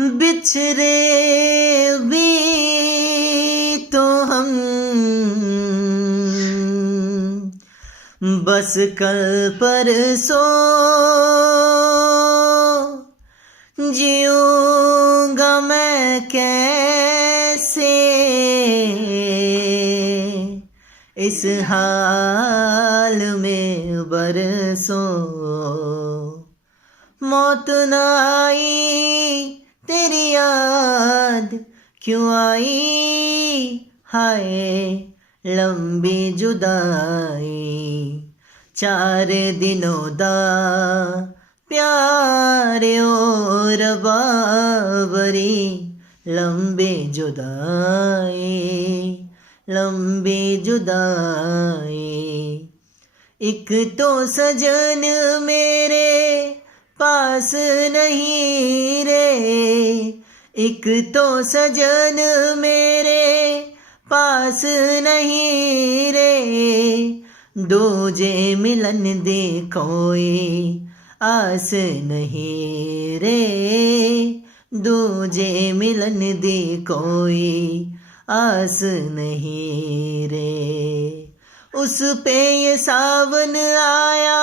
बिछड़े भी तो हम बस कल परसों जीऊंगा मैं कैसे इस हाल में बरसों मौत न आई तेरी याद क्यों आई हाय लंबी जुदाई 4 दिनों दा प्यार और बाबरी लंबी जुदाई एक तो सजन मेरे पास नहीं रे एक तो सजन मेरे पास नहीं रे दूजे मिलन दे कोई आस नहीं रे दूजे मिलन दे कोई आस नहीं रे उस पे ये सावन आया